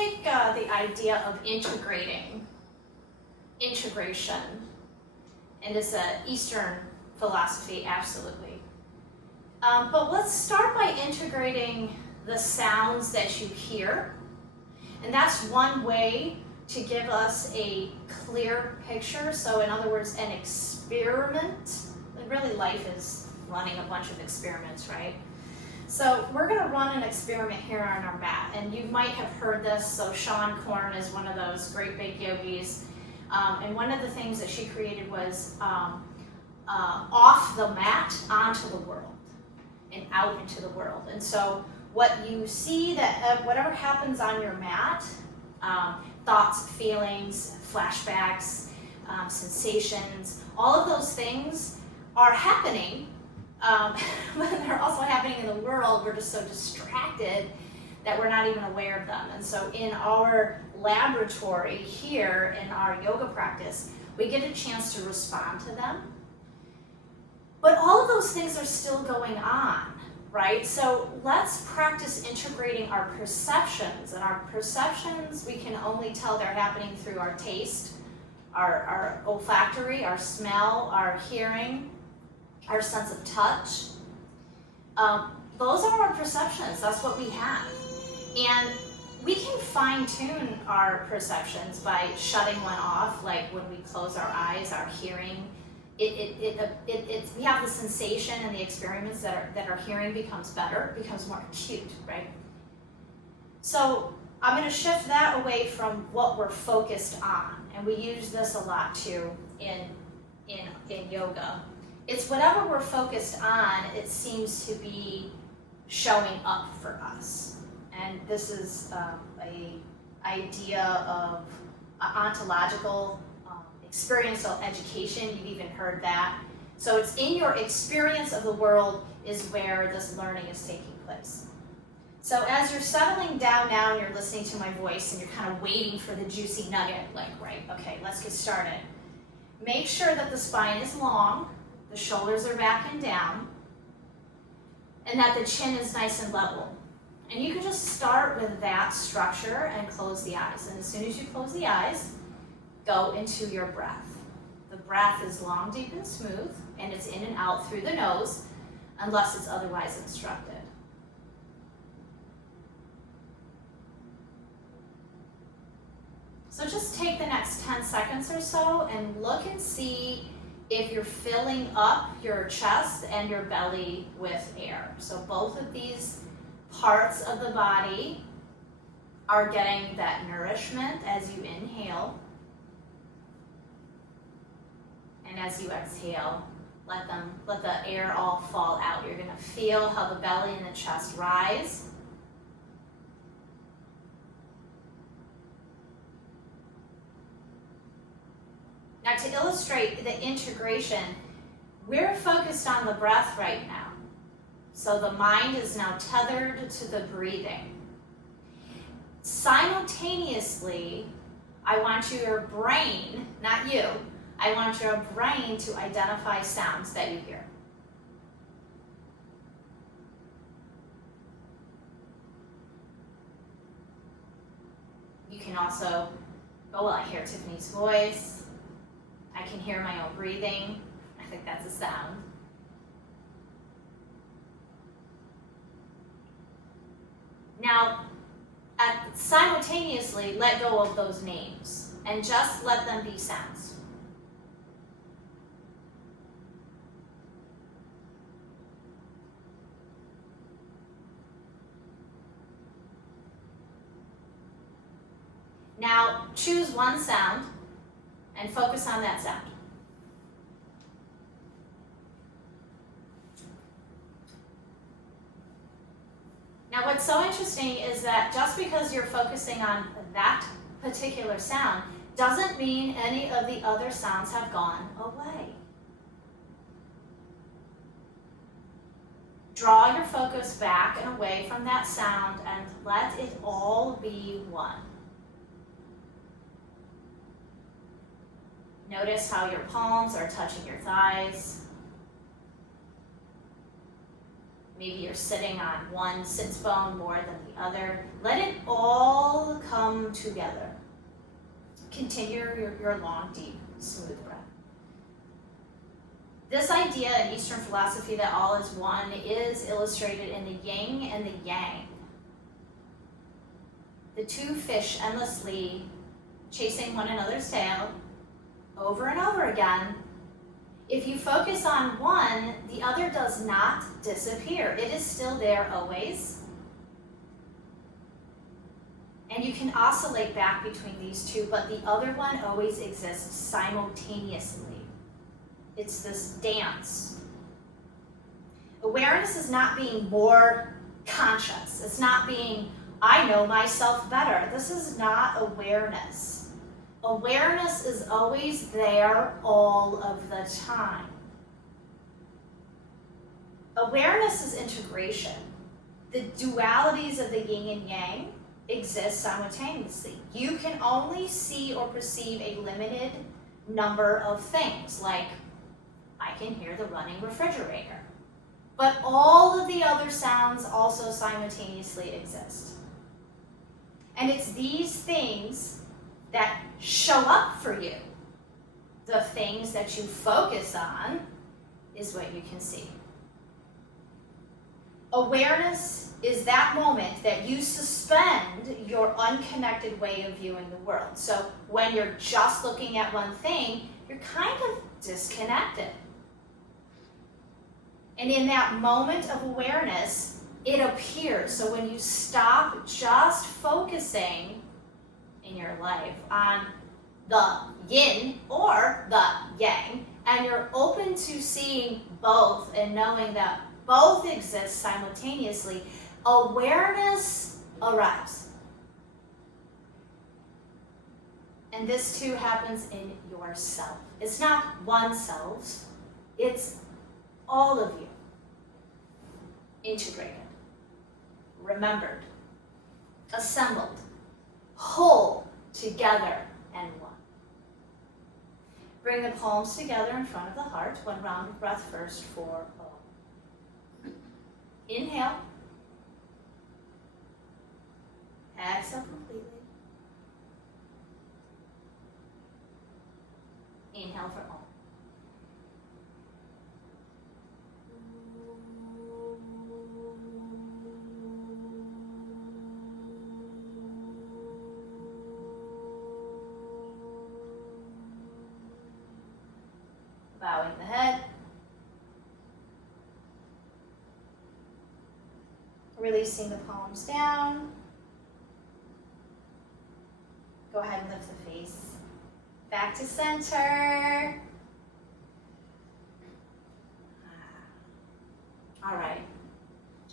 take the idea of integration, and it's an Eastern philosophy, absolutely. But let's start by integrating the sounds that you hear. And that's one way to give us a clear picture. So in other words, an experiment. Really, life is running a bunch of experiments, right? So we're going to run an experiment here on our mat. And you might have heard this. So Sean Korn is one of those great big yogis. And one of the things that she created was off the mat onto the world and out into the world. And so what you see, that whatever happens on your mat, thoughts, feelings, flashbacks, sensations, all of those things are happening, but they're also happening in the world. We're just so distracted that we're not even aware of them. And so in our laboratory here in our yoga practice, we get a chance to respond to them. But all of those things are still going on, right? So let's practice integrating our perceptions. And our perceptions, we can only tell they're happening through our taste, our olfactory, our smell, our hearing, our sense of touch. Those are our perceptions. That's what we have. And we can fine-tune our perceptions by shutting one off, like when we close our eyes, our hearing. We have the sensation and the experiments that our hearing becomes better, becomes more acute, right? So I'm going to shift that away from what we're focused on, and we use this a lot too in yoga. It's whatever we're focused on, it seems to be showing up for us. And this is a idea of ontological experiential education. You've even heard that. So it's in your experience of the world is where this learning is taking place. So as you're settling down now and you're listening to my voice and you're kind of waiting for the juicy nugget, like, right, okay, let's get started. Make sure that the spine is long, the shoulders are back and down, and that the chin is nice and level. And you can just start with that structure and close the eyes. And as soon as you close the eyes, go into your breath. The breath is long, deep, and smooth, and it's in and out through the nose, unless it's otherwise instructed. So just take the next 10 seconds or so and look and see if you're filling up your chest and your belly with air. So both of these parts of the body are getting that nourishment as you inhale. And as you exhale, let the air all fall out. You're going to feel how the belly and the chest rise. Now, to illustrate the integration, we're focused on the breath right now. So the mind is now tethered to the breathing. Simultaneously, I want your brain, not you, I want your brain to identify sounds that you hear. You can also go, well, I hear Tiffany's voice. I can hear my own breathing. I think that's a sound. Now, simultaneously, let go of those names and just let them be sounds. Now, choose one sound and focus on that sound. Now, what's so interesting is that just because you're focusing on that particular sound doesn't mean any of the other sounds have gone away. Draw your focus back and away from that sound and let it all be one. Notice how your palms are touching your thighs. Maybe you're sitting on one sits bone more than the other. Let it all come come together. Continue your long, deep, smooth breath. This idea in Eastern philosophy that all is one is illustrated in the yin and the yang. The two fish endlessly chasing one another's tail over and over again. If you focus on one, the other does not disappear. It is still there always. And you can oscillate back between these two, but the other one always exists simultaneously. It's this dance. Awareness is not being more conscious. It's not being, I know myself better. This is not awareness. Awareness is always there all of the time. Awareness is integration. The dualities of the yin and yang exist simultaneously. You can only see or perceive a limited number of things, like I can hear the running refrigerator. But all of the other sounds also simultaneously exist. And it's these things that show up for you. The things that you focus on is what you can see. Awareness is that moment that you suspend your unconnected way of viewing the world. So when you're just looking at one thing, you're kind of disconnected. And in that moment of awareness, it appears. So when you stop just focusing in your life on the yin or the yang, and you're open to seeing both and knowing that both exist simultaneously, awareness arrives. And this too happens in yourself. It's not oneself, it's all of you. Integrated, remembered, assembled, whole, together, and one. Bring the palms together in front of the heart. One round of breath first for all. Inhale. Exhale completely. Inhale for all. Bowing the head. Releasing the palms down. Go ahead and lift the face. Back to center. All right.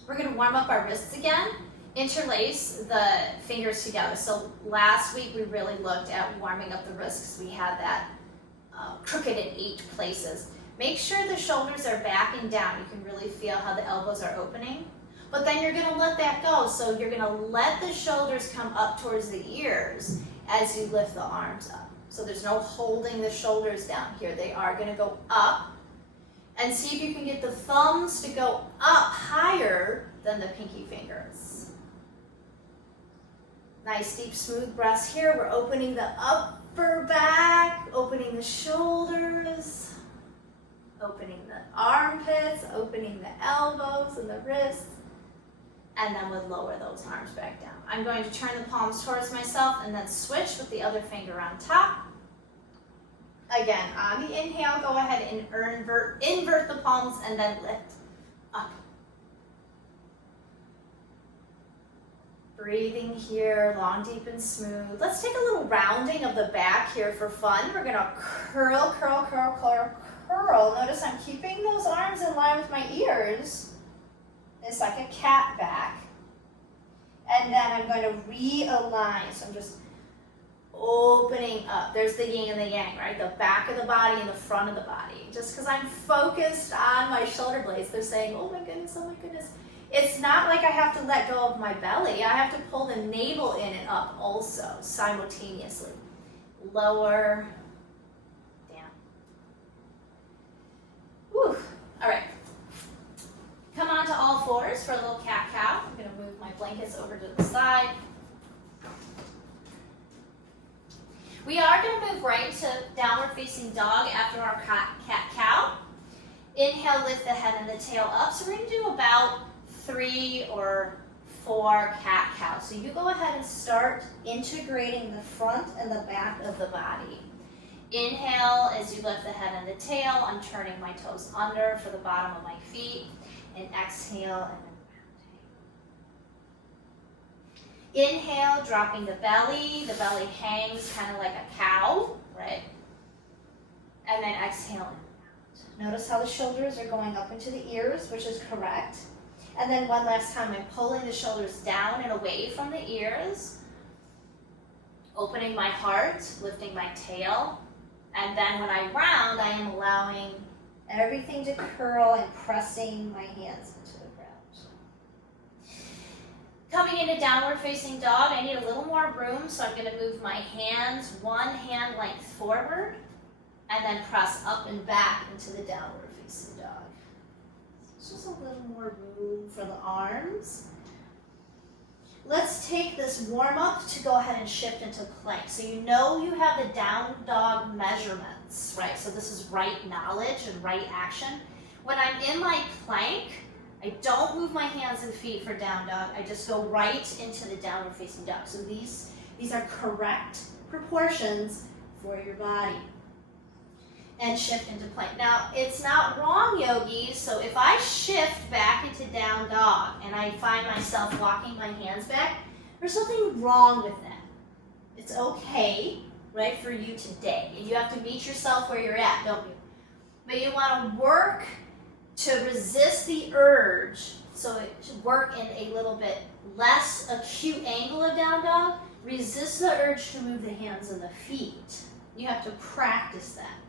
We're going to warm up our wrists again. Interlace the fingers together. So last week we really looked at warming up the wrists because we had that crooked in 8 places. Make sure the shoulders are backing down. You can really feel how the elbows are opening. But then you're going to let that go. So you're going to let the shoulders come up towards the ears as you lift the arms up. So there's no holding the shoulders down here. They are going to go up. And see if you can get the thumbs to go up higher than the pinky fingers. Nice deep smooth breaths here. We're opening the upper back, opening the shoulders, opening the armpits, opening the elbows and the wrists. And then we'll lower those arms back down. I'm going to turn the palms towards myself and then switch with the other finger on top. Again, on the inhale, go ahead and invert the palms and then lift up. Breathing here, long, deep, and smooth. Let's take a little rounding of the back here for fun. We're gonna curl, curl, curl, curl, curl. Notice I'm keeping those arms in line with my ears. It's like a cat back. And then I'm going to realign. So I'm just opening up. There's the yin and the yang, right? The back of the body and the front of the body. Just because I'm focused on my shoulder blades, they're saying, oh my goodness, oh my goodness. It's not like I have to let go of my belly. I have to pull the navel in and up also, simultaneously. Lower, down. Whew. All right. Come on to all fours for a little cat-cow. I'm going to move my blankets over to the side. We are going to move right into downward facing dog after our cat-cow. Inhale, lift the head and the tail up. So we're going to do about 3 or 4 cat-cows. So you go ahead and start integrating the front and the back of the body. Inhale as you lift the head and the tail. I'm turning my toes under for the bottom of my feet. And exhale and then inhale, dropping the belly. The belly hangs kind of like a cow, right? And then exhale and out. Notice how the shoulders are going up into the ears, which is correct. And then one last time, I'm pulling the shoulders down and away from the ears. Opening my heart, lifting my tail. And then when I round, I am allowing everything to curl and pressing my hands into the ground. Coming into downward facing dog, I need a little more room, so I'm going to move my hands 1 hand length forward and then press up and back into the downward facing dog. So just a little more room for the arms. Let's take this warm up to go ahead and shift into plank. So you know you have the down dog measurements, right? So this is right knowledge and right action. When I'm in my plank, I don't move my hands and feet for down dog. I just go right into the downward facing dog. So these are correct proportions for your body. And shift into plank. Now, it's not wrong, yogis, so if I shift back into down dog and I find myself walking my hands back, there's something wrong with that. It's okay, right, for you today. And you have to meet yourself where you're at, don't you? But you want to work to resist the urge, so it should work in a little bit less acute angle of down dog. Resist the urge to move the hands and the feet. You have to practice that.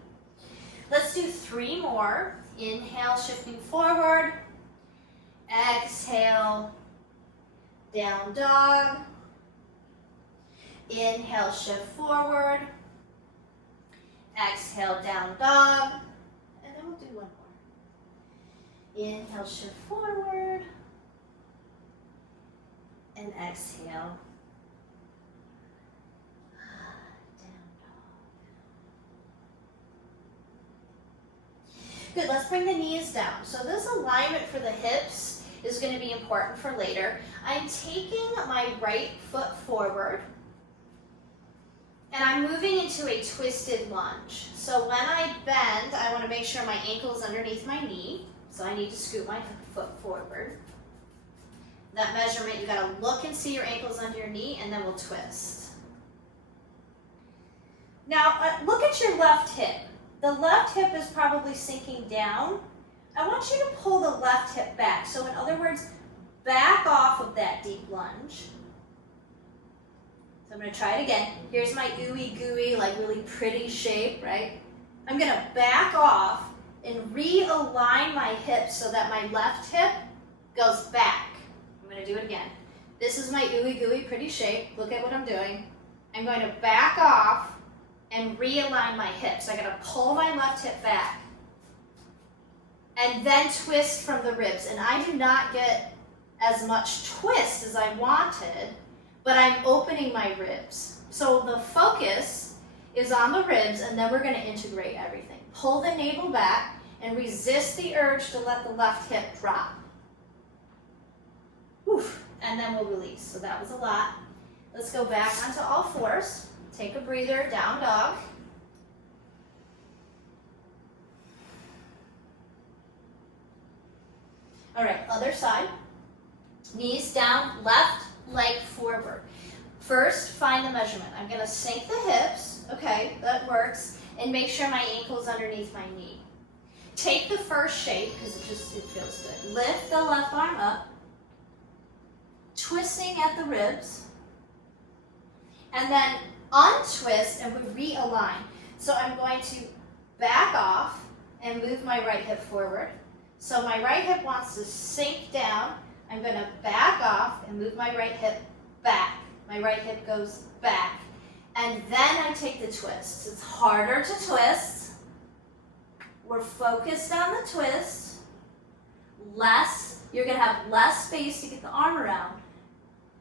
Let's do 3 more. Inhale, shifting forward. Exhale, down dog. Inhale, shift forward. Exhale, down dog. And then we'll do 1 more. Inhale, shift forward. And exhale. Good, let's bring the knees down. So this alignment for the hips is going to be important for later. I'm taking my right foot forward and I'm moving into a twisted lunge. So when I bend, I want to make sure my ankle is underneath my knee. So I need to scoot my foot forward. That measurement, you got to look and see your ankles under your knee, and then we'll twist. Now, look at your left hip. The left hip is probably sinking down. I want you to pull the left hip back. So in other words, back off of that deep lunge. So I'm going to try it again. Here's my ooey gooey, like really pretty shape, right? I'm going to back off and realign my hips so that my left hip goes back. I'm going to do it again. This is my ooey gooey pretty shape. Look at what I'm doing. I'm going to back off and realign my hips. I gotta pull my left hip back and then twist from the ribs. And I do not get as much twist as I wanted, but I'm opening my ribs. So the focus is on the ribs, and then we're gonna integrate everything. Pull the navel back and resist the urge to let the left hip drop. Oof. And then we'll release. So that was a lot. Let's go back onto all fours. Take a breather, down dog. All right, other side. Knees down, left leg forward. First, find the measurement. I'm going to sink the hips. Okay, that works. And make sure my ankle's underneath my knee. Take the first shape, because it feels good. Lift the left arm up. Twisting at the ribs. And then untwist and we realign. So I'm going to back off and move my right hip forward. So my right hip wants to sink down. I'm going to back off and move my right hip back. My right hip goes back. And then I take the twist. It's harder to twist. We're focused on the twist. You're going to have less space to get the arm around.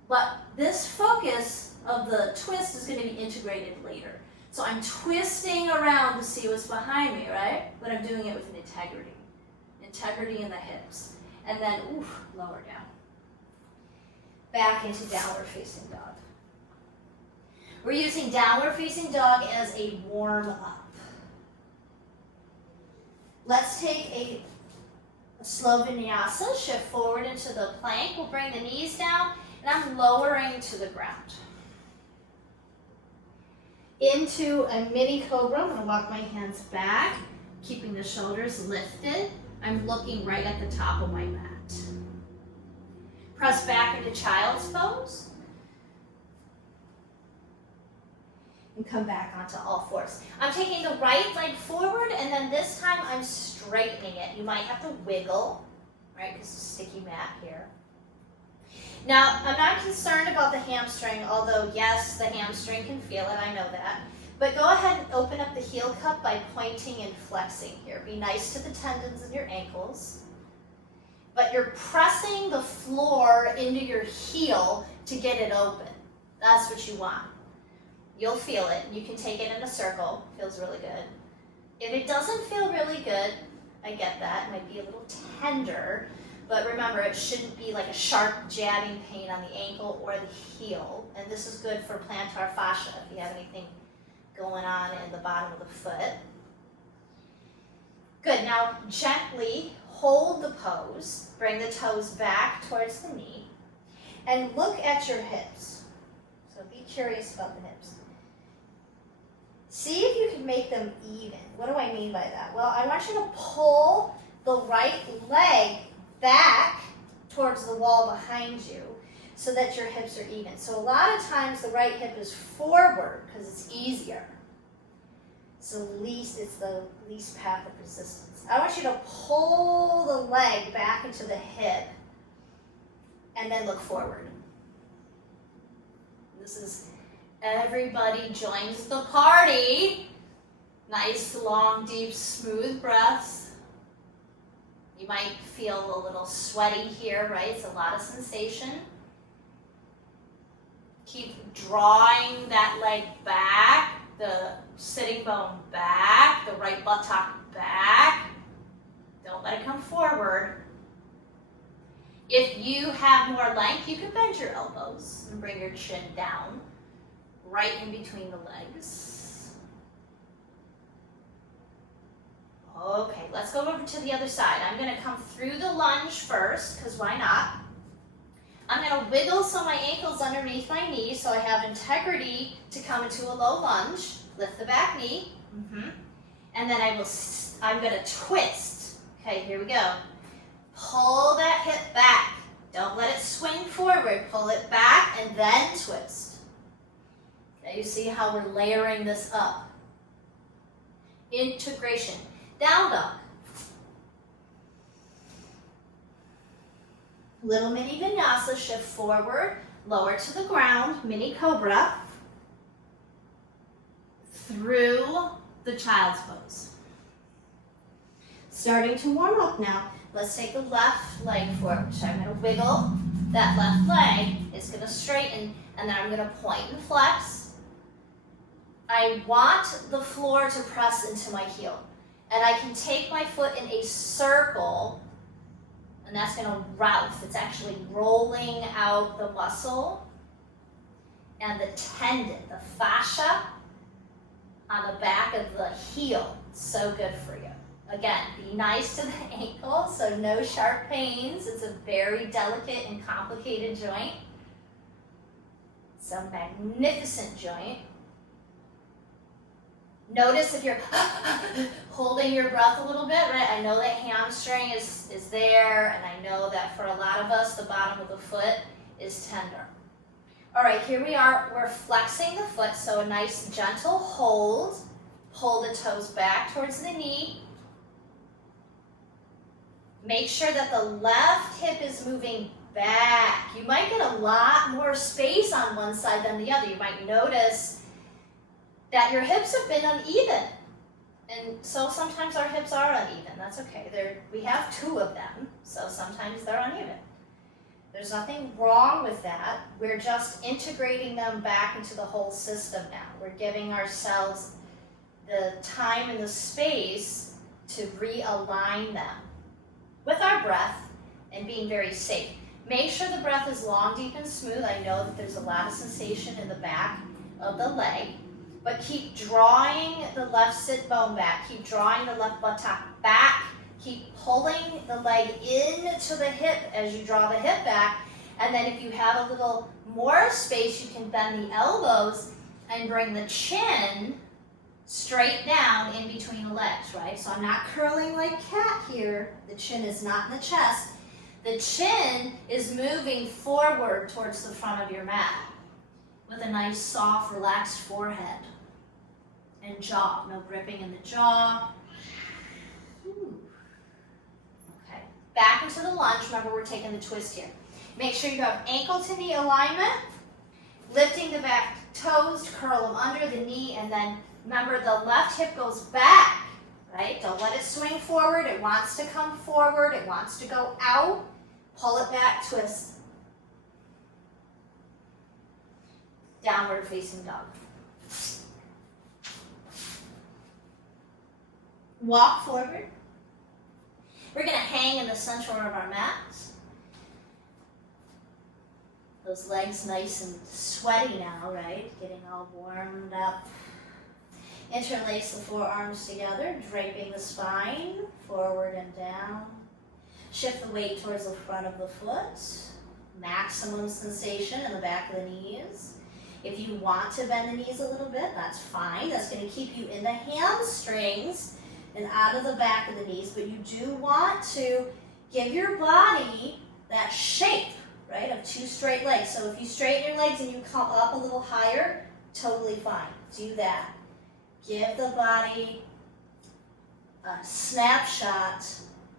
But this focus of the twist is going to be integrated later. So I'm twisting around to see what's behind me, right? But I'm doing it with an integrity. Integrity in the hips. And then, oof, lower down. Back into downward facing dog. We're using downward facing dog as a warm up. Let's take a slow vinyasa, shift forward into the plank. We'll bring the knees down, and I'm lowering to the ground. Into a mini cobra. I'm going to walk my hands back, keeping the shoulders lifted. I'm looking right at the top of my mat. Press back into child's pose. And come back onto all fours. I'm taking the right leg forward, and then this time I'm straightening it. You might have to wiggle, right, because it's a sticky mat here. Now, I'm not concerned about the hamstring, although yes, the hamstring can feel it, I know that. But go ahead and open up the heel cup by pointing and flexing here. Be nice to the tendons in your ankles. But you're pressing the floor into your heel to get it open. That's what you want. You'll feel it. You can take it in a circle. Feels really good. If it doesn't feel really good, I get that. It might be a little tender. But remember, it shouldn't be like a sharp jabbing pain on the ankle or the heel. And this is good for plantar fascia if you have anything going on in the bottom of the foot. Good. Now gently hold the pose. Bring the toes back towards the knee. And look at your hips. So be curious about the hips. See if you can make them even. What do I mean by that? Well, I want you to pull the right leg back towards the wall behind you so that your hips are even. So a lot of times the right hip is forward because it's easier. It's the least path of resistance. I want you to pull the leg back into the hip and then look forward. This is everybody joins the party. Nice, long, deep, smooth breaths. You might feel a little sweaty here, right? It's a lot of sensation. Keep drawing that leg back, the sitting bone back, the right buttock back. Don't let it come forward. If you have more length, you can bend your elbows and bring your chin down, right in between the legs. Okay, let's go over to the other side. I'm going to come through the lunge first, because why not? I'm going to wiggle so my ankle's underneath my knee, so I have integrity to come into a low lunge. Lift the back knee. And then I'm going to twist. Okay, here we go. Pull that hip back. Don't let it swing forward. Pull it back and then twist. Okay, you see how we're layering this up. Integration. Down dog. Little mini vinyasa, shift forward, lower to the ground, mini cobra, through the child's pose. Starting to warm up now. Let's take the left leg forward. So I'm going to wiggle that left leg. It's going to straighten, and then I'm going to point and flex. I want the floor to press into my heel. And I can take my foot in a circle, and that's going to route. It's actually rolling out the muscle and the tendon, the fascia on the back of the heel. So good for you. Again, be nice to the ankle, so no sharp pains. It's a very delicate and complicated joint. It's a magnificent joint. Notice if you're holding your breath a little bit, right? I know that hamstring is there, and I know that for a lot of us, the bottom of the foot is tender. All right, here we are. We're flexing the foot, so a nice gentle hold. Pull the toes back towards the knee. Make sure that the left hip is moving back. You might get a lot more space on one side than the other. You might notice that your hips have been uneven. And so sometimes our hips are uneven. That's okay. We have two of them, so sometimes they're uneven. There's nothing wrong with that. We're just integrating them back into the whole system now. We're giving ourselves the time and the space to realign them with our breath and being very safe. Make sure the breath is long, deep, and smooth. I know that there's a lot of sensation in the back of the leg, but keep drawing the left sit bone back. Keep drawing the left buttock back. Keep pulling the leg into the hip as you draw the hip back. And then if you have a little more space, you can bend the elbows and bring the chin straight down in between the legs, right? So I'm not curling like cat here. The chin is not in the chest. The chin is moving forward towards the front of your mat with a nice, soft, relaxed forehead and jaw. No gripping in the jaw. Okay, back into the lunge. Remember, we're taking the twist here. Make sure you have ankle to knee alignment, lifting the back toes, curl them under the knee, and then remember the left hip goes back, right? Don't let it swing forward. It wants to come forward. It wants to go out. Pull it back, twist. Downward facing dog. Walk forward. We're going to hang in the center of our mats. Those legs nice and sweaty now, right? Getting all warmed up. Interlace the forearms together, draping the spine, forward and down. Shift the weight towards the front of the foot. Maximum sensation in the back of the knees. If you want to bend the knees a little bit, that's fine. That's going to keep you in the hamstrings and out of the back of the knees, but you do want to give your body that shape, right, of two straight legs. So if you straighten your legs and you come up a little higher, totally fine. Do that. Give the body a snapshot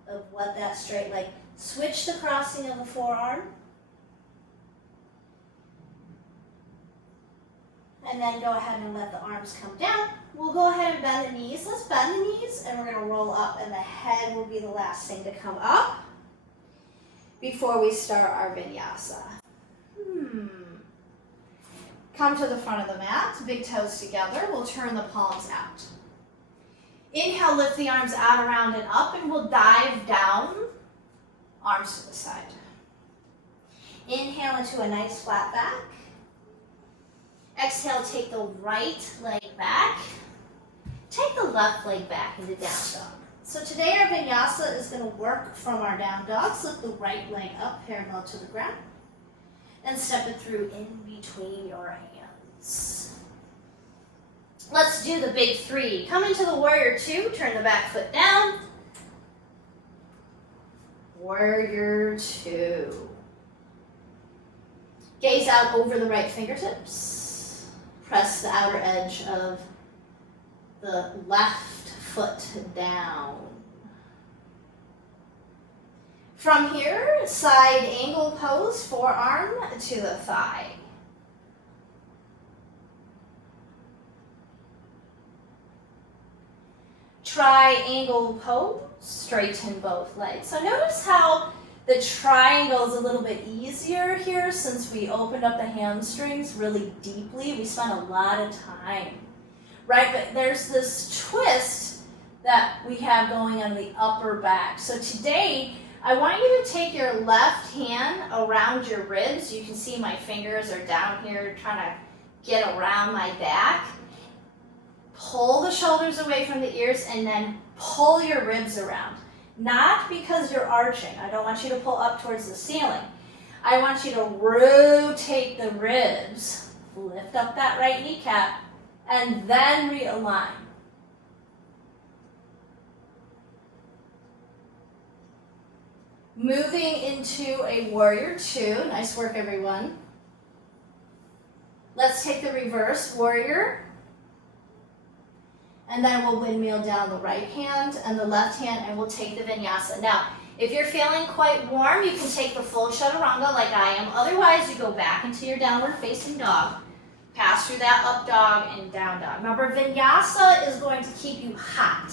of what that straight leg. Switch the crossing of the forearm. And then go ahead and let the arms come down. We'll go ahead and bend the knees. Let's bend the knees and we're going to roll up, and the head will be the last thing to come up before we start our vinyasa. Come to the front of the mat, big toes together. We'll turn the palms out. Inhale, lift the arms out, around, and up, and we'll dive down, arms to the side. Inhale into a nice flat back. Exhale, take the right leg back. Take the left leg back into down dog. So today our vinyasa is going to work from our down dog. Lift the right leg up parallel to the ground and step it through in between your hands. Let's do the big three. Come into the warrior two, turn the back foot down. Warrior two. Gaze out over the right fingertips. Press the outer edge of the left foot down. From here, side angle pose, forearm to the thigh. Triangle pose, straighten both legs. So notice how the triangle is a little bit easier here since we opened up the hamstrings really deeply. We spent a lot of time, right? But there's this twist that we have going on the upper back. So today, I want you to take your left hand around your ribs. You can see my fingers are down here trying to get around my back. Pull the shoulders away from the ears and then pull your ribs around. Not because you're arching. I don't want you to pull up towards the ceiling. I want you to rotate the ribs, lift up that right kneecap, and then realign. Moving into a warrior two. Nice work, everyone. Let's take the reverse warrior. And then we'll windmill down the right hand and the left hand, and we'll take the vinyasa. Now, if you're feeling quite warm, you can take the full chaturanga like I am. Otherwise, you go back into your downward facing dog. Pass through that up dog and down dog. Remember, vinyasa is going to keep you hot.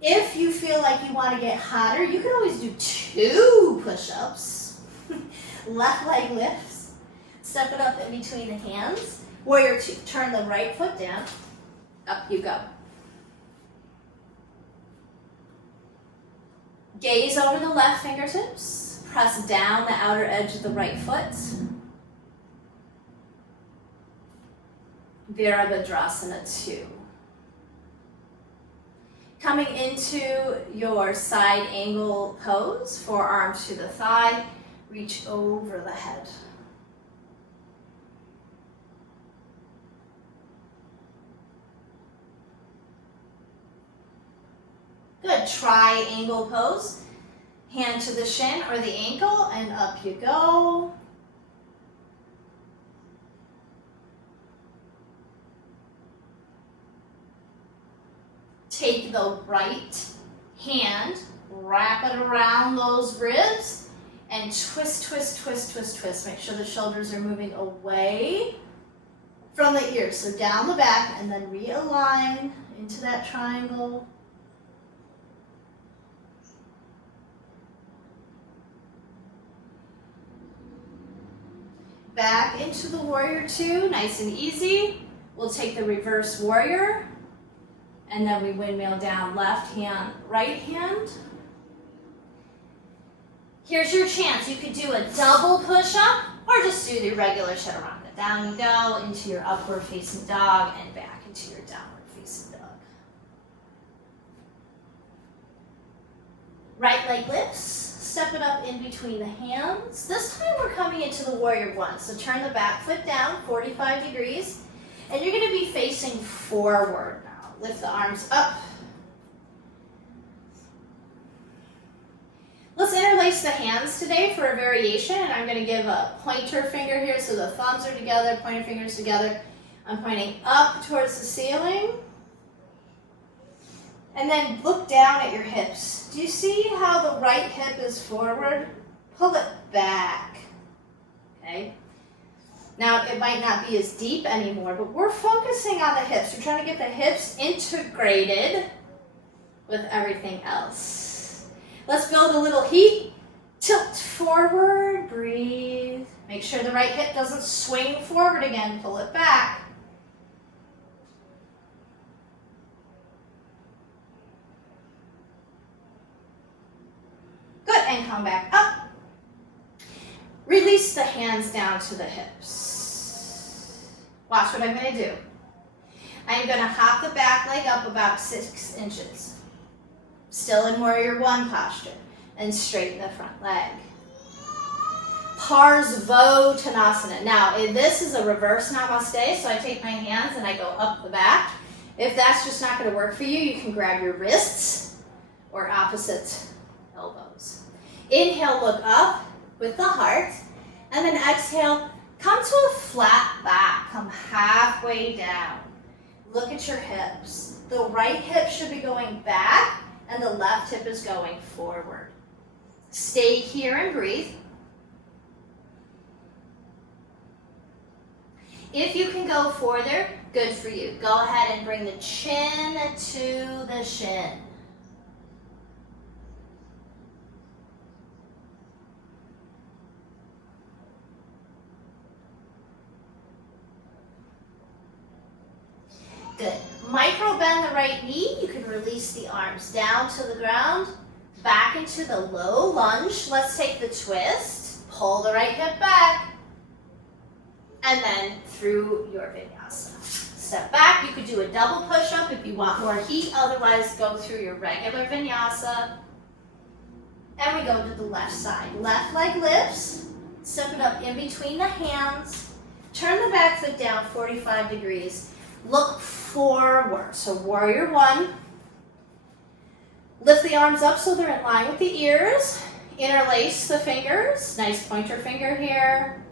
If you feel like you want to get hotter, you can always do 2 push-ups. Left leg lifts. Step it up in between the hands. Warrior two, turn the right foot down. Up you go. Gaze over the left fingertips. Press down the outer edge of the right foot. Virabhadrasana 2. Coming into your side angle pose, forearms to the thigh, reach over the head. Good, triangle pose. Hand to the shin or the ankle and up you go. Take the right hand, wrap it around those ribs, and twist, twist, twist, twist, twist. Make sure the shoulders are moving away from the ears. So down the back and then realign into that triangle. Back into the warrior two, nice and easy. We'll take the reverse warrior. And then we windmill down, left hand, right hand. Here's your chance. You could do a double push-up or just do the regular chaturanga. Down you go into your upward facing dog and back into your downward facing dog. Right leg lifts. Step it up in between the hands. This time we're coming into the warrior one. So turn the back foot down, 45 degrees. And you're going to be facing forward now. Lift the arms up. Let's interlace the hands today for a variation, and I'm going to give a pointer finger here so the thumbs are together, pointer fingers together. I'm pointing up towards the ceiling. And then look down at your hips. Do you see how the right hip is forward? Pull it back. Okay? Now, it might not be as deep anymore, but we're focusing on the hips. We're trying to get the hips integrated with everything else. Let's build a little heat. Tilt forward, breathe. Make sure the right hip doesn't swing forward again. Pull it back. Good, and come back up. Release the hands down to the hips. Watch what I'm going to do. I'm going to hop the back leg up about 6 inches. Still in warrior one posture. And straighten the front leg. Parsvottanasana. Now, this is a reverse namaste, so I take my hands and I go up the back. If that's just not going to work for you, you can grab your wrists or opposite elbows. Inhale, look up with the heart, and then exhale, come to a flat back, come halfway down. Look at your hips. The right hip should be going back, and the left hip is going forward. Stay here and breathe. If you can go further, good for you. Go ahead and bring the chin to the shin. Good. Micro bend the right knee. You can release the arms down to the ground, back into the low lunge. Let's take the twist. Pull the right hip back. And then through your vinyasa. Step back. You could do a double push-up if you want more heat. Otherwise, go through your regular vinyasa. And we go to the left side. Left leg lifts. Step it up in between the hands. Turn the back foot down 45 degrees. Look forward. So warrior one. Lift the arms up so they're in line with the ears. Interlace the fingers. Nice pointer finger here.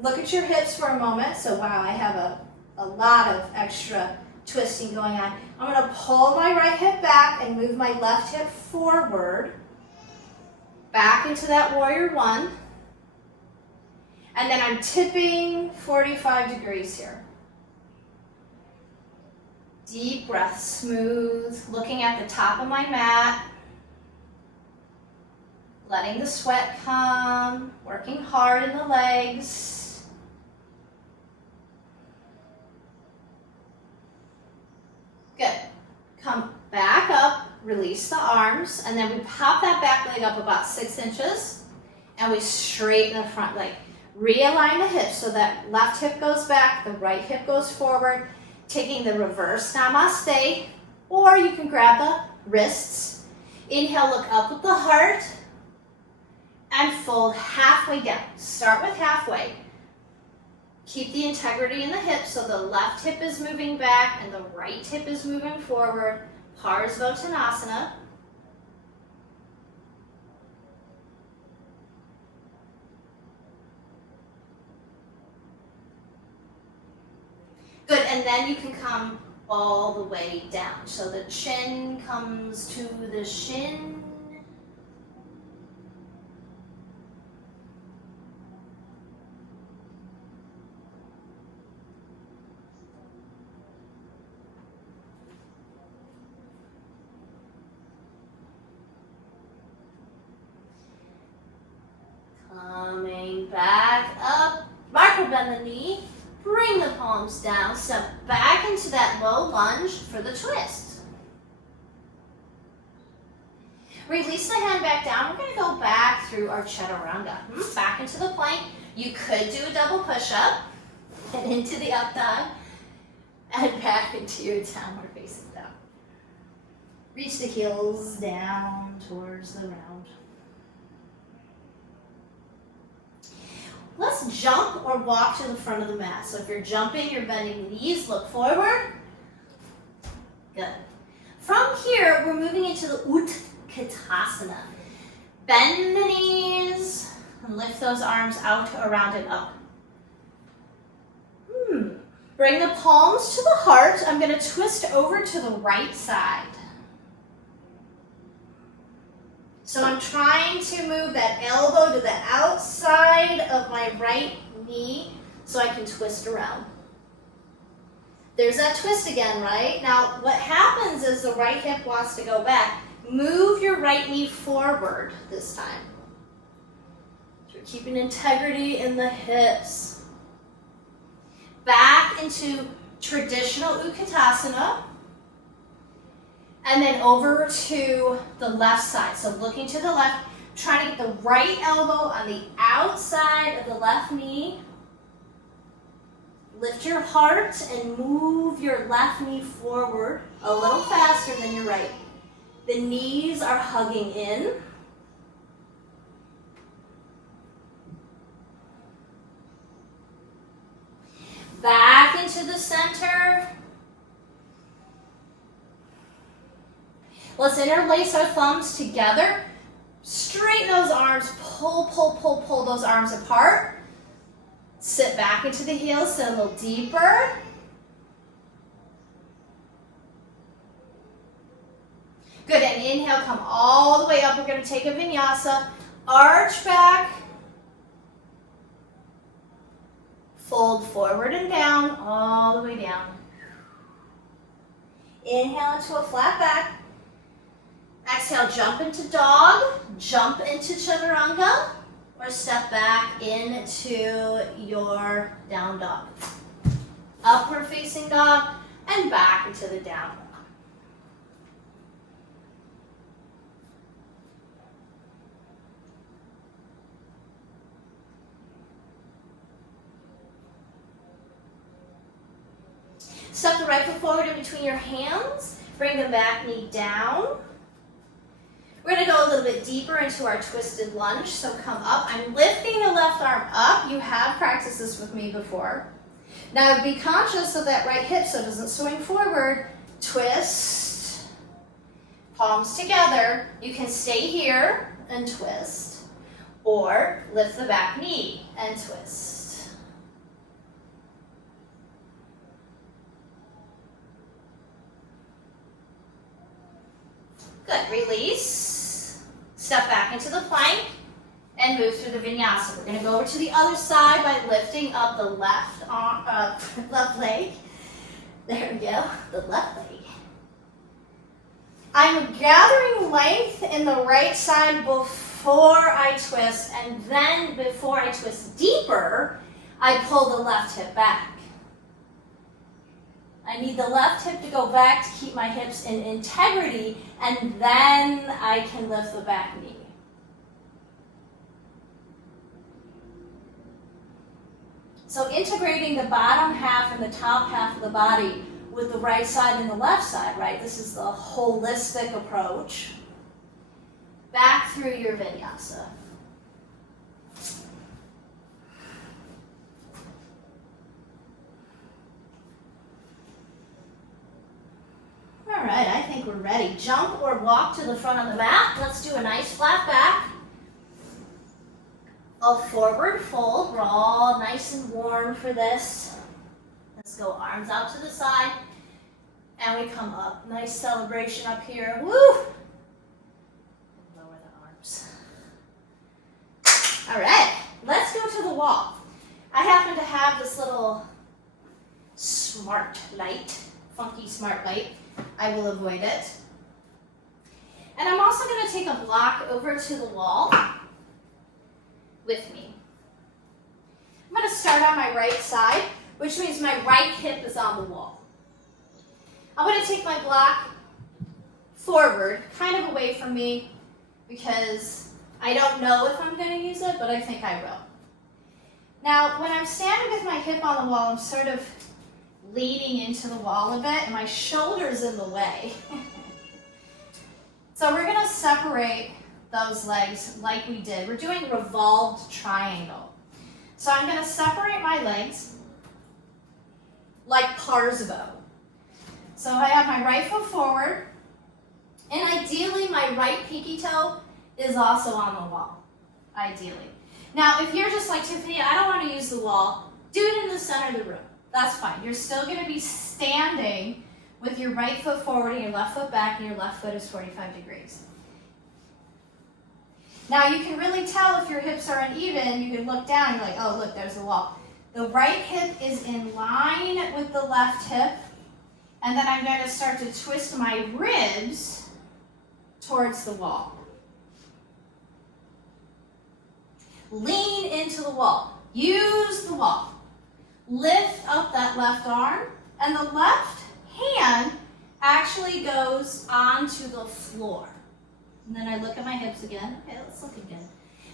Look at your hips for a moment. So wow, I have a lot of extra twisting going on. I'm going to pull my right hip back and move my left hip forward. Back into that warrior one. And then I'm tipping 45 degrees here. Deep breath, smooth, looking at the top of my mat. letting the sweat come, working hard in the legs. Good. Come back up, release the arms, and then we pop that back leg up about 6 inches, and we straighten the front leg. Realign the hips so that left hip goes back, the right hip goes forward, taking the reverse namaste, or you can grab the wrists. Inhale, look up with the heart, and fold halfway down. Start with halfway. Keep the integrity in the hips so the left hip is moving back and the right hip is moving forward. Parsvottanasana. Good, and then you can come all the way down. So the chin comes to the shin. Coming back up, micro bend the knee. Bring the palms down, step back into that low lunge for the twist. Release the hand back down. We're going to go back through our chaturanga. Back into the plank. You could do a double push-up and into the up dog and back into your downward facing dog. Reach the heels down towards the round. Let's jump or walk to the front of the mat. So if you're jumping, you're bending the knees, look forward. Good. From here, we're moving into the Utkatasana. Bend the knees and lift those arms out, around, and up. Bring the palms to the heart. I'm going to twist over to the right side. So I'm trying to move that elbow to the outside of my right knee so I can twist around. There's that twist again, right? Now, what happens is the right hip wants to go back. Move your right knee forward this time. So you're keeping integrity in the hips. Back into traditional Utkatasana. And then over to the left side. So looking to the left, trying to get the right elbow on the outside of the left knee. Lift your heart and move your left knee forward a little faster than your right. The knees are hugging in. Back into the center. Let's interlace our thumbs together. Straighten those arms. Pull, pull, pull, pull those arms apart. Sit back into the heels, sit a little deeper. Good, and inhale, come all the way up. We're going to take a vinyasa. Arch back. Fold forward and down, all the way down. Inhale into a flat back. Exhale, jump into dog, jump into chaturanga, or step back into your down dog. Upward facing dog, and back into the down dog. Step the right foot forward in between your hands. Bring the back knee down. We're going to go a little bit deeper into our twisted lunge. So come up. I'm lifting the left arm up. You have practiced this with me before. Now be conscious of that right hip so it doesn't swing forward. Twist. Palms together. You can stay here and twist. Or lift the back knee and twist. Good, release, step back into the plank, and move through the vinyasa. We're going to go over to the other side by lifting up the left arm, left leg. There we go, the left leg. I'm gathering length in the right side before I twist, and then before I twist deeper, I pull the left hip back. I need the left hip to go back to keep my hips in integrity, and then I can lift the back knee. So integrating the bottom half and the top half of the body with the right side and the left side, right? This is the holistic approach. Back through your vinyasa. All right, I think we're ready. Jump or walk to the front of the mat. Let's do a nice flat back. A forward fold. We're all nice and warm for this. Let's go arms out to the side. And we come up. Nice celebration up here. Woo! Lower the arms. All right, let's go to the wall. I happen to have this little smart light, funky smart light. I will avoid it. And I'm also going to take a block over to the wall with me. I'm going to start on my right side, which means my right hip is on the wall. I'm going to take my block forward, kind of away from me, because I don't know if I'm going to use it, but I think I will. Now, when I'm standing with my hip on the wall, I'm sort of leaning into the wall a bit, and my shoulder's in the way. So we're going to separate those legs like we did. We're doing revolved triangle. So I'm going to separate my legs like Parzival. So I have my right foot forward, and ideally my right pinky toe is also on the wall, ideally. Now, if you're just like, Tiffany, I don't want to use the wall, do it in the center of the room. That's fine. You're still going to be standing with your right foot forward and your left foot back, and your left foot is 45 degrees. Now, you can really tell if your hips are uneven. You can look down and you're like, oh, look, there's the wall. The right hip is in line with the left hip, and then I'm going to start to twist my ribs towards the wall. Lean into the wall. Use the wall. Lift up that left arm, and the left hand actually goes onto the floor. And then I look at my hips again. Okay, let's look again.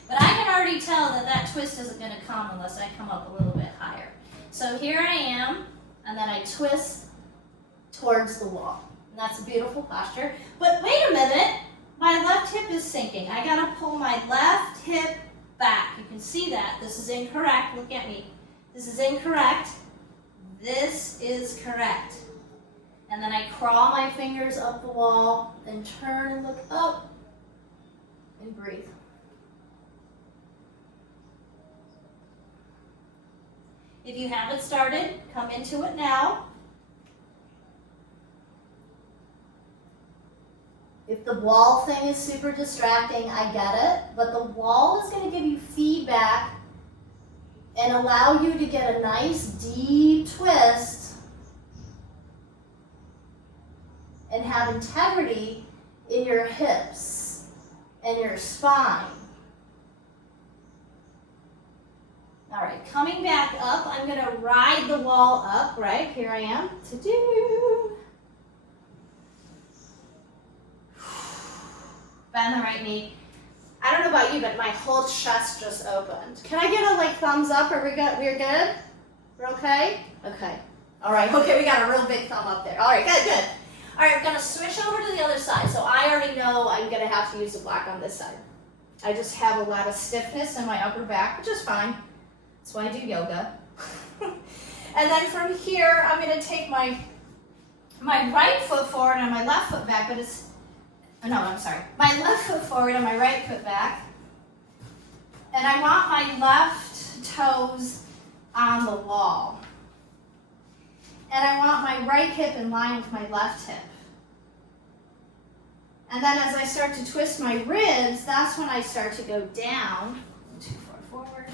But I can already tell that that twist isn't going to come unless I come up a little bit higher. So here I am, and then I twist towards the wall. And that's a beautiful posture. But wait a minute, my left hip is sinking. I got to pull my left hip back. You can see that. This is incorrect. Look at me. This is incorrect. This is correct. And then I crawl my fingers up the wall and turn and look up and breathe. If you haven't started, come into it now. If the wall thing is super distracting, I get it, but the wall is going to give you feedback and allow you to get a nice deep twist and have integrity in your hips and your spine. All right, coming back up, I'm going to ride the wall up, right? Here I am. To-do. Bend the right knee. I don't know about you, but my whole chest just opened. Can I get a thumbs up? Are we good? We're good? We're okay? Okay. All right. Okay, we got a real big thumb up there. All right, good, good. All right, I'm going to switch over to the other side. So I already know I'm going to have to use the block on this side. I just have a lot of stiffness in my upper back, which is fine. That's why I do yoga. And then from here, I'm going to take my right foot forward and my left foot back, but it's no, I'm sorry. My left foot forward and my right foot back. And I want my left toes on the wall. And I want my right hip in line with my left hip. And then as I start to twist my ribs, that's when I start to go down. Too far forward.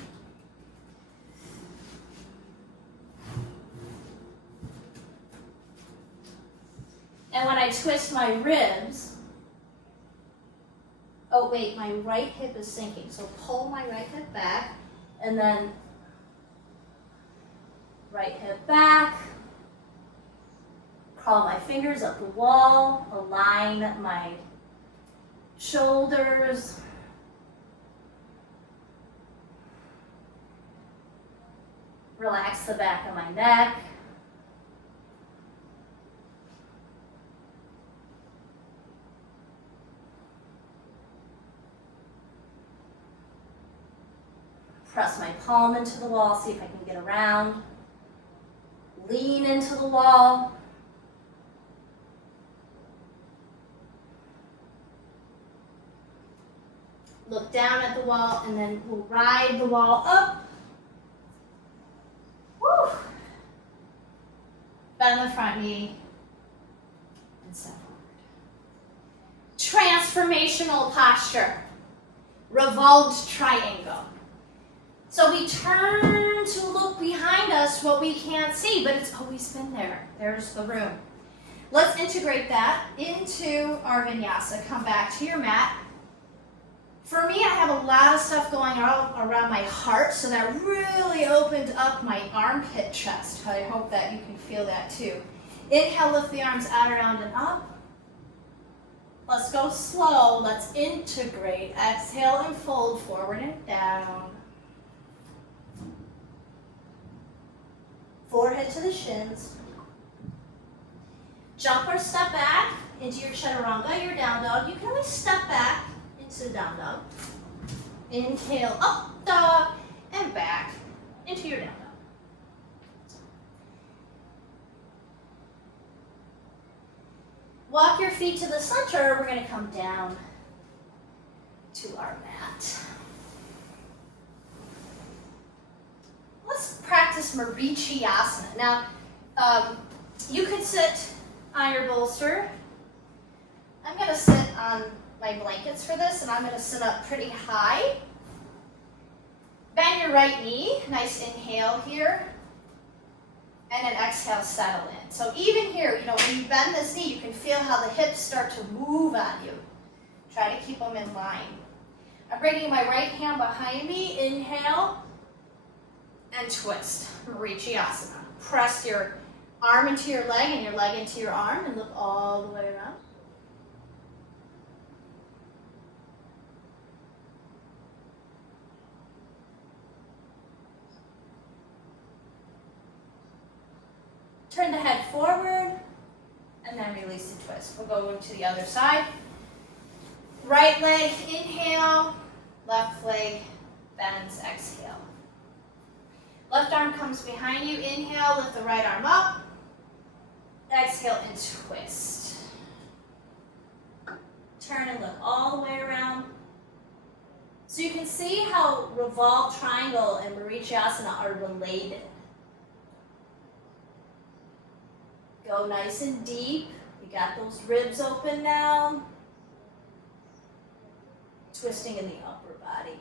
And when I twist my ribs Oh wait, my right hip is sinking. So pull my right hip back and then right hip back. Crawl my fingers up the wall, align my shoulders. Relax the back of my neck. Press my palm into the wall, see if I can get around. Lean into the wall. Look down at the wall, and then we'll ride the wall up. Woo! Bend the front knee and step forward. Transformational posture. Revolved triangle. So we turn to look behind us what we can't see, but it's always been there. There's the room. Let's integrate that into our vinyasa. Come back to your mat. For me, I have a lot of stuff going on around my heart, so that really opened up my armpit chest. I hope that you can feel that too. Inhale, lift the arms out, around, and up. Let's go slow. Let's integrate. Exhale and fold forward and down. Forehead to the shins. Jump or step back into your chaturanga, your down dog. You can always step back into the down dog. Inhale, up dog, and back into your down dog. Walk your feet to the center. We're going to come down to our mat. Let's practice Marichiyasana. Now, you could sit on your bolster. I'm going to sit on my blankets for this, and I'm going to sit up pretty high. Bend your right knee. Nice inhale here. And then exhale, settle in. So even here, when you bend this knee, you can feel how the hips start to move on you. Try to keep them in line. I'm bringing my right hand behind me. Inhale. And twist, Marichiyasana. Press your arm into your leg and your leg into your arm and look all the way around. Turn the head forward and then release the twist. We'll go to the other side. Right leg, inhale. Left leg bends, exhale. Left arm comes behind you. Inhale, lift the right arm up. Exhale and twist. Turn and look all the way around. So you can see how revolved triangle and Marichiyasana are related. Go nice and deep. We got those ribs open now. Twisting in the upper body.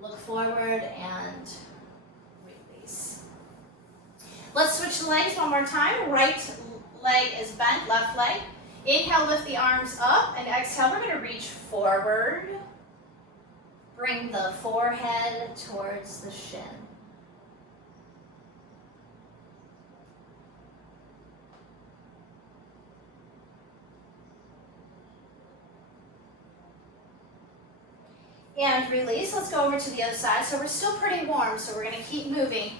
Look forward and release. Let's switch legs one more time. Right leg is bent, left leg. Inhale, lift the arms up, and exhale, we're going to reach forward. Bring the forehead towards the shin. And release. Let's go over to the other side. So we're still pretty warm, so we're going to keep moving.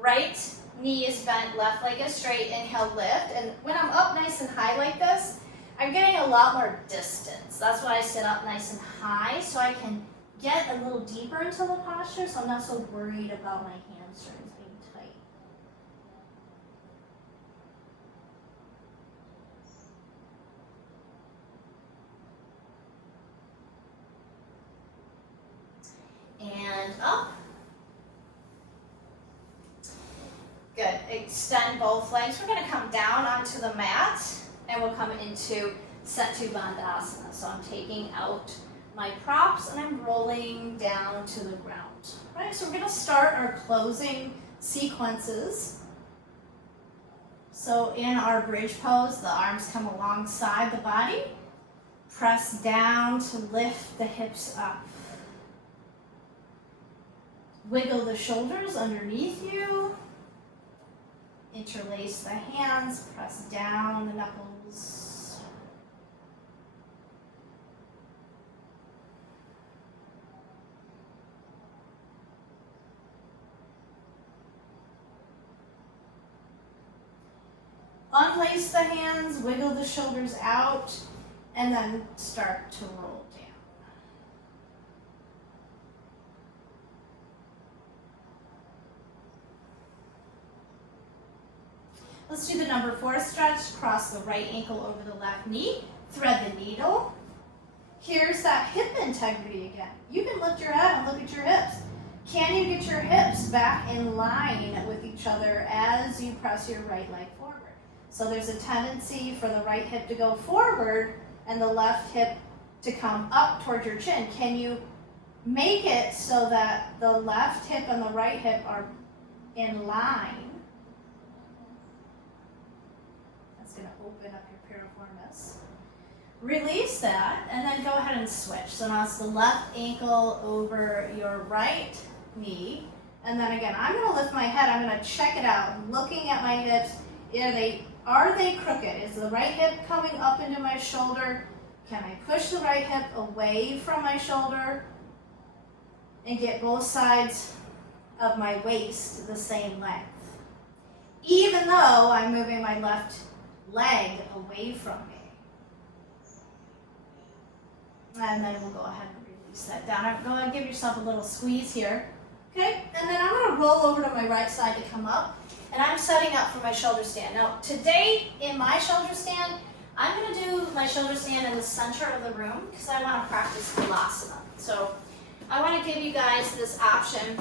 Right knee is bent, left leg is straight. Inhale, lift. And when I'm up nice and high like this, I'm getting a lot more distance. That's why I sit up nice and high, so I can get a little deeper into the posture, so I'm not so worried about my hamstrings being tight. And up. Good. Extend both legs. We're going to come down onto the mat and we'll come into Setu Bandhasana. So I'm taking out my props and I'm rolling down to the ground. Right? So we're going to start our closing sequences. So in our bridge pose, the arms come alongside the body. Press down to lift the hips up. Wiggle the shoulders underneath you. Interlace the hands, press down the knuckles. Unlace the hands, wiggle the shoulders out, and then start to roll down. Let's do the number 4 stretch. Cross the right ankle over the left knee. Thread the needle. Here's that hip integrity again. You can lift your head and look at your hips. Can you get your hips back in line with each other as you press your right leg forward? So there's a tendency for the right hip to go forward and the left hip to come up towards your chin. Can you make it so that the left hip and the right hip are in line? Going to open up your piriformis. Release that and then go ahead and switch. So now it's the left ankle over your right knee. And then again, I'm going to lift my head. I'm going to check it out. I'm looking at my hips. Are they crooked? Is the right hip coming up into my shoulder? Can I push the right hip away from my shoulder and get both sides of my waist the same length? Even though I'm moving my left leg away from me. And then we'll go ahead and release that down. Go ahead and give yourself a little squeeze here. Okay, and then I'm going to roll over to my right side to come up. And I'm setting up for my shoulder stand. Now, today in my shoulder stand, I'm going to do my shoulder stand in the center of the room because I want to practice vinyasa. So I want to give you guys this option.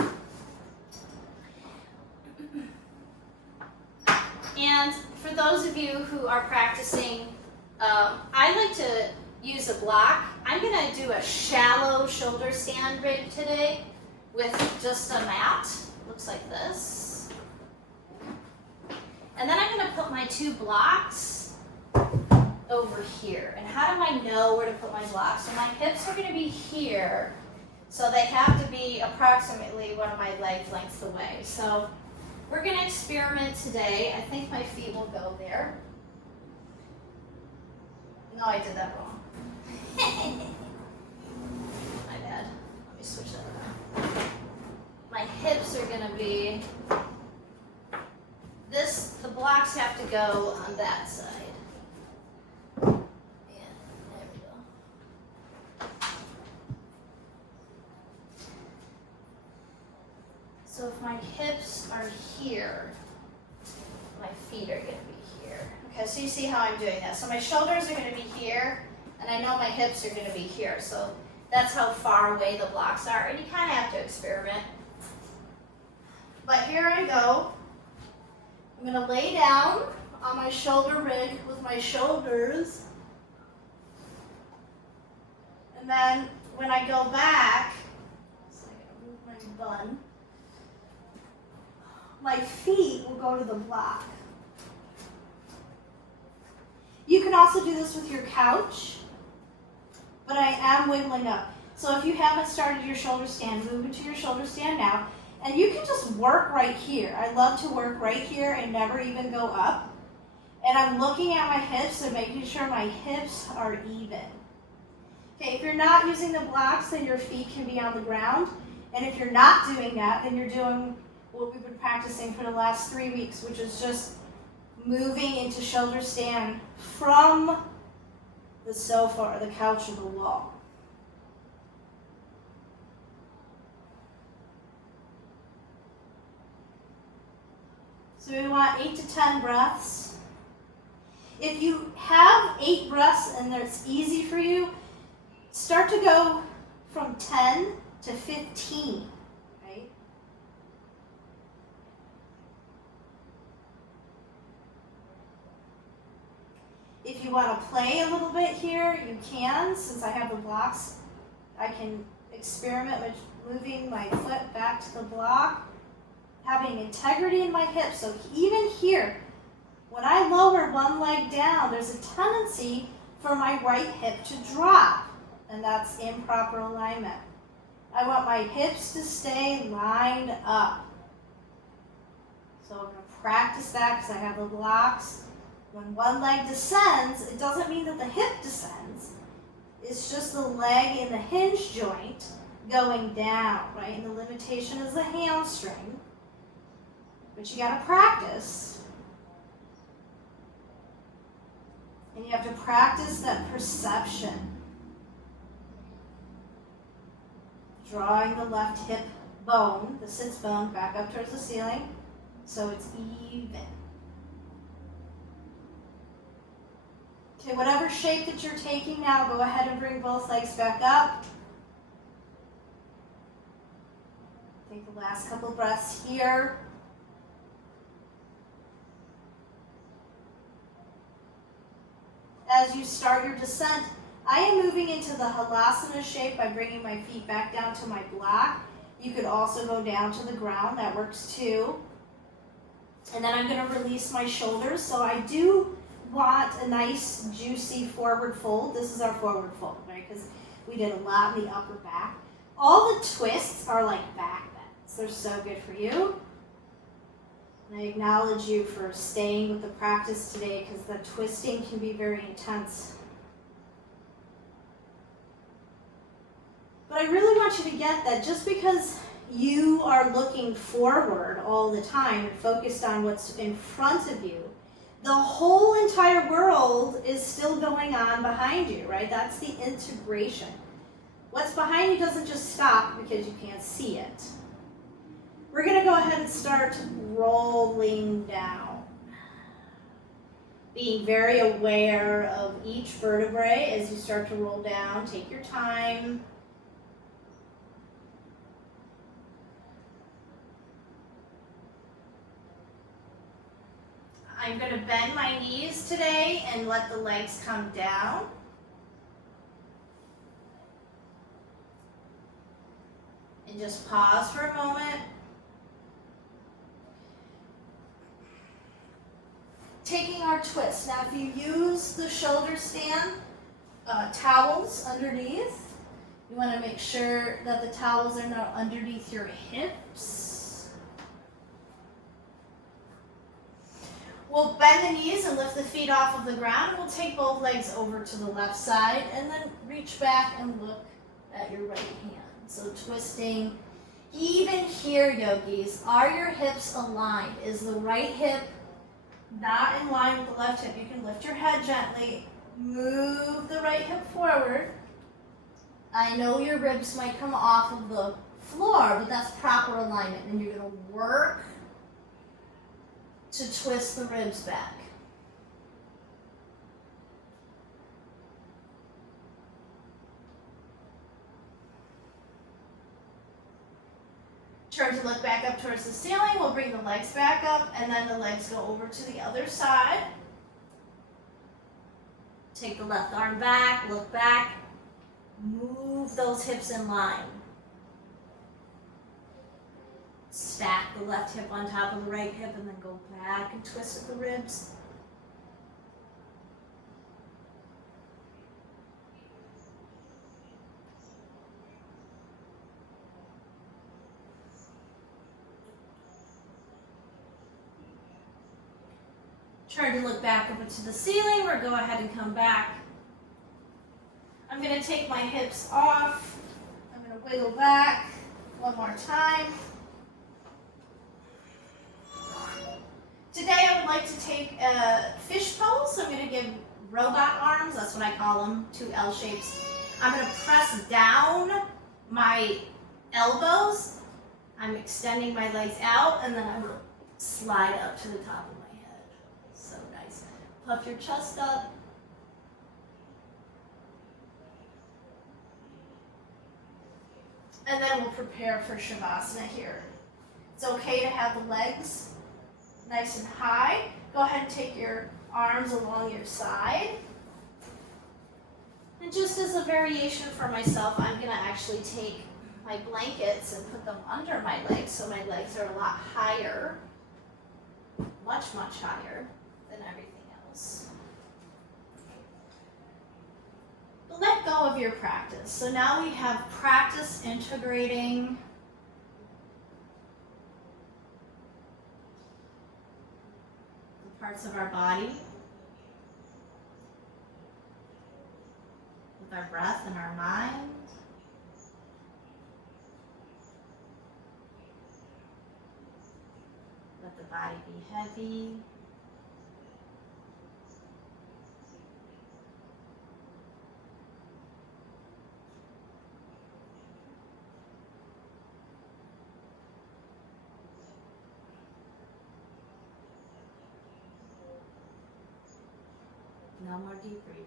And for those of you who are practicing, I like to use a block. I'm going to do a shallow shoulder stand rig today with just a mat. Looks like this. And then I'm going to put my 2 blocks over here. And how do I know where to put my blocks? So my hips are going to be here. So they have to be approximately one of my leg lengths away. So we're going to experiment today. I think my feet will go there. No, I did that wrong. My bad. Let me switch that around. My hips are going to be this. The blocks have to go on that side. Yeah, there we go. So if my hips are here, my feet are going to be here. Okay, so you see how I'm doing that. So my shoulders are going to be here, and I know my hips are going to be here. So that's how far away the blocks are, and you kind of have to experiment. But here I go. I'm going to lay down on my shoulder rig with my shoulders. And then when I go back, so I'm going to move my bun. My feet will go to the block. You can also do this with your couch, but I am wiggling up. So if you haven't started your shoulder stand, move into your shoulder stand now. And you can just work right here. I love to work right here and never even go up. And I'm looking at my hips and making sure my hips are even. Okay, if you're not using the blocks, then your feet can be on the ground. And if you're not doing that, then you're doing what we've been practicing for the last 3 weeks, which is just moving into shoulder stand from the sofa or the couch or the wall. So we want 8 to 10 breaths. If you have 8 breaths and it's easy for you, start to go from 10 to 15. Right? If you want to play a little bit here, you can. Since I have the blocks, I can experiment with moving my foot back to the block, having integrity in my hips. So even here, when I lower one leg down, there's a tendency for my right hip to drop, and that's improper alignment. I want my hips to stay lined up. So I'm going to practice that because I have the blocks. When one leg descends, it doesn't mean that the hip descends. It's just the leg in the hinge joint going down, right? And the limitation is the hamstring. But you got to practice. And you have to practice that perception. Drawing the left hip bone, the sits bone, back up towards the ceiling so it's even. Okay, whatever shape that you're taking now, go ahead and bring both legs back up. Take the last couple breaths here. As you start your descent, I am moving into the halasana shape by bringing my feet back down to my block. You could also go down to the ground, that works too. And then I'm going to release my shoulders. So I do want a nice, juicy forward fold. This is our forward fold, right? Because we did a lot in the upper back. All the twists are like back bends. They're so good for you. And I acknowledge you for staying with the practice today because the twisting can be very intense. But I really want you to get that just because you are looking forward all the time and focused on what's in front of you, the whole entire world is still going on behind you, right? That's the integration. What's behind you doesn't just stop because you can't see it. We're going to go ahead and start rolling down. Being very aware of each vertebrae as you start to roll down. Take your time. I'm going to bend my knees today and let the legs come down. And just pause for a moment. Taking our twist. Now, if you use the shoulder stand, towels underneath, you want to make sure that the towels are not underneath your hips. We'll bend the knees and lift the feet off of the ground. And we'll take both legs over to the left side and then reach back and look at your right hand. So twisting. Even here, yogis, are your hips aligned? Is the right hip not in line with the left hip? You can lift your head gently. Move the right hip forward. I know your ribs might come off of the floor, but that's proper alignment. And you're going to work to twist the ribs back. Turn to look back up towards the ceiling. We'll bring the legs back up and then the legs go over to the other side. Take the left arm back, look back, move those hips in line. Stack the left hip on top of the right hip and then go back and twist at the ribs. Turn to look back up into the ceiling or go ahead and come back. I'm going to take my hips off. I'm going to wiggle back one more time. Today I would like to take a fish pose. So I'm going to give robot arms, that's what I call them, 2 L shapes. I'm going to press down my elbows. I'm extending my legs out and then I'm going to slide up to the top of my head. So nice. Puff your chest up. And then we'll prepare for Shavasana here. It's okay to have the legs nice and high. Go ahead and take your arms along your side. And just as a variation for myself, I'm going to actually take my blankets and put them under my legs so my legs are a lot higher, much, much higher than everything else. of your practice. So now we have practice integrating the parts of our body with our breath and our mind. Let the body be heavy. No more deep breathing.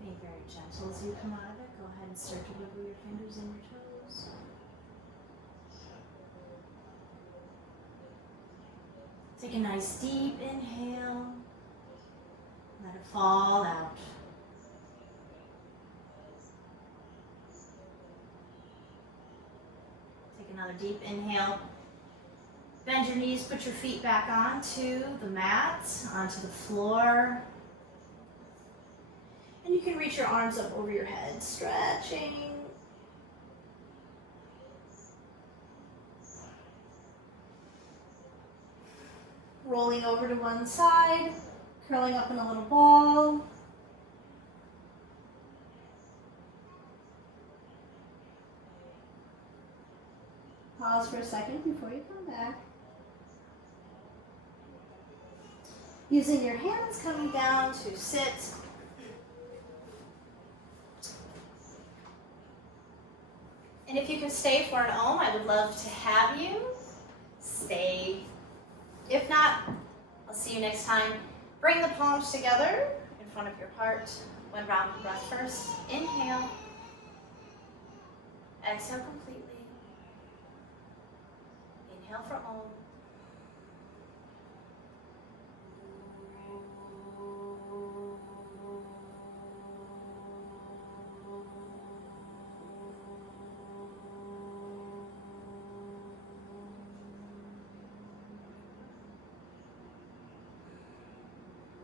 Be very gentle as you come out of it. Go ahead and start to wiggle your fingers and your toes. Take a nice deep inhale. Let it fall out. Take another deep inhale. Bend your knees, put your feet back onto the mat, onto the floor. And you can reach your arms up over your head, stretching. Rolling over to one side, curling up in a little ball. Pause for a second before you come back. Using your hands coming down to sit. And if you can stay for an Om, I would love to have you stay. If not, I'll see you next time. Bring the palms together in front of your heart. One round of breath first. Inhale. Exhale completely. Inhale for Om.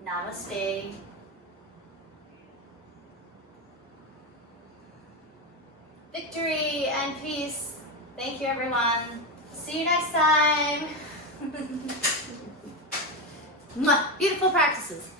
Namaste. Victory and peace. Thank you, everyone. See you next time. Mwah. Beautiful practices.